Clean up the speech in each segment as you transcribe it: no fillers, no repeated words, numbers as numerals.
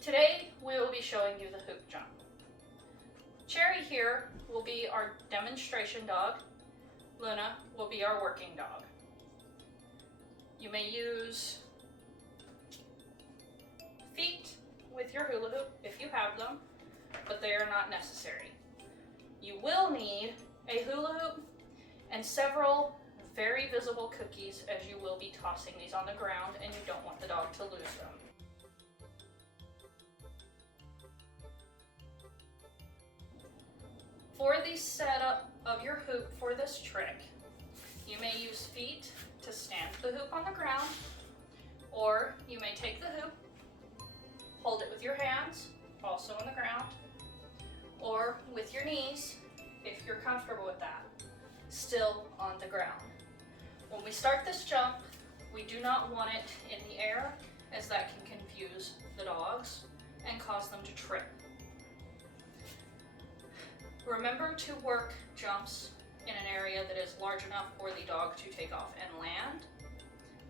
Today we will be showing you the hoop jump. Cherry here will be our demonstration dog. Luna will be our working dog. You may use feet with your hula hoop if you have them, but they are not necessary. You will need a hula hoop and several very visible cookies, as you will be tossing these on the ground and you don't want the dog to lose them. For the setup of your hoop for this trick, you may use feet to stand the hoop on the ground, or you may take the hoop, hold it with your hands, also on the ground, or with your knees, if you're comfortable with that, still on the ground. When we start this jump, we do not want it in the air, as that can confuse the dogs and cause them to trip. Remember to work jumps in an area that is large enough for the dog to take off and land,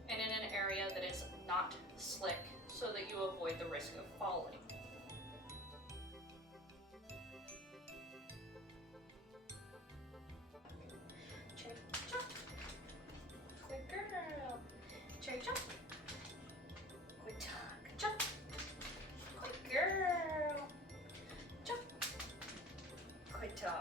and in an area that is not slick so that you avoid the risk of falling. Cherry jump. Good girl. Cherry jump. Good dog. Jump. Good girl. Jump. Good dog.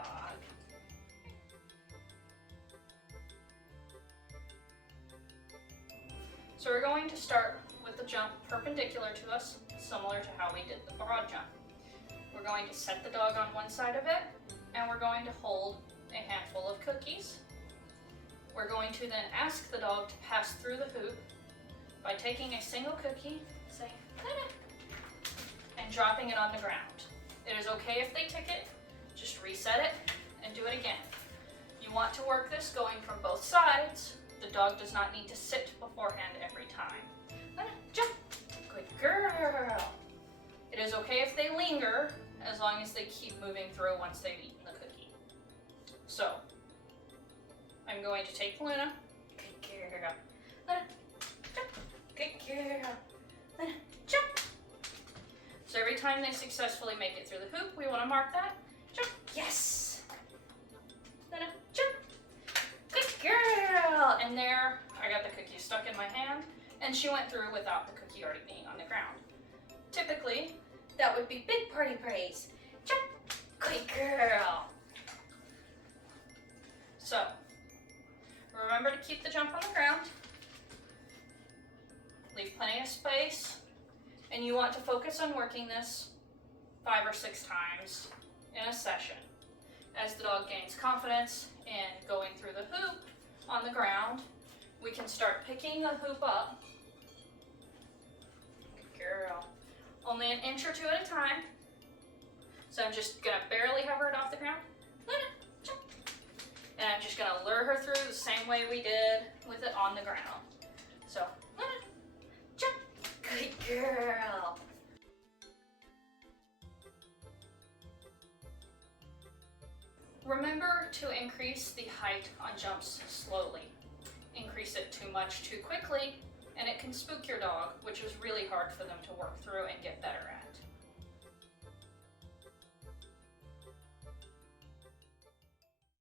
So we're going to start with the jump perpendicular to us, similar to how we did the broad jump. We're going to set the dog on one side of it, and we're going to hold a handful of cookies. We're going to then ask the dog to pass through the hoop by taking a single cookie, say, and dropping it on the ground. It is okay if they tick it, just reset it and do it again. You want to work this going from both sides. The dog does not need to sit beforehand every time. Jump. Good girl. It is okay if they linger, as long as they keep moving through once they've eaten the cookie. So, I'm going to take Luna. Good girl. Luna, jump. Good girl. Luna, jump. So every time they successfully make it through the hoop, we want to mark that. Jump. Yes. Luna, jump. Good girl. And there, I got the cookie stuck in my hand, and she went through without the cookie already being on the ground. Typically, that would be big party praise. Jump. Good girl. So, remember to keep the jump on the ground. Leave plenty of space, and you want to focus on working this 5 or 6 times in a session. As the dog gains confidence in going through the hoop on the ground, we can start picking the hoop up. Good girl. Only an inch or 2 at a time. So I'm just gonna barely hover it off the ground. Luna, jump. And I'm just gonna lure her through the same way we did with it on the ground. So, Luna, jump. Good girl. Remember to increase the height on jumps slowly. Increase it too much too quickly, and it can spook your dog, which is really hard for them to work through and get better at.